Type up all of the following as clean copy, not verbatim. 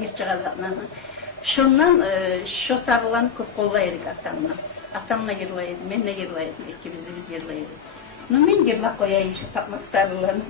Yırçıqazaqla. Şundan şu sarılan көп kollayırıq atamla. Atamla yırlayırdı, menle yırlayırdı, ikimizi biz yırlayırdı. Men yırlaq koyayım şu tapmaq sarılarını.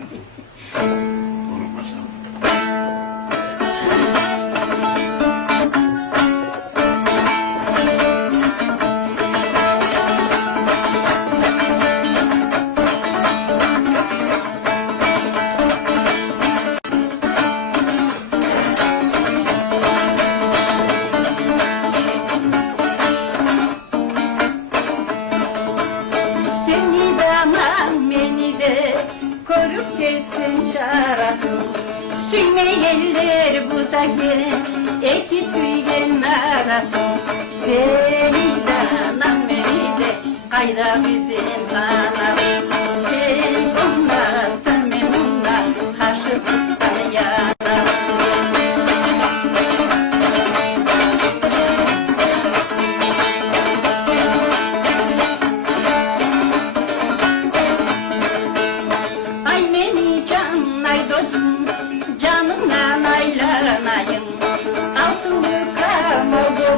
Korup geçsin çarasın. Suymeyeller buza gelin, eki suygen arasın. Seni de anam beni de kayda bizim anamız. Sen onunla, sen ben onunla, haşır tuttan yanarız. Canımla aylanayım, altını kamalı,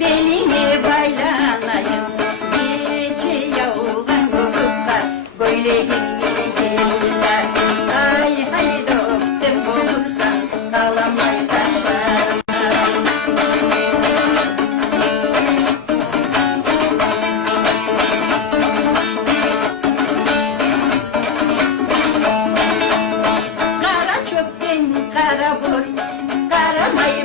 beline baylanayım. Gece yağılan kokuklar, böyle gelirler. Ay hay doktum bulursan, kalamay taşlarına. Kara boy, kara may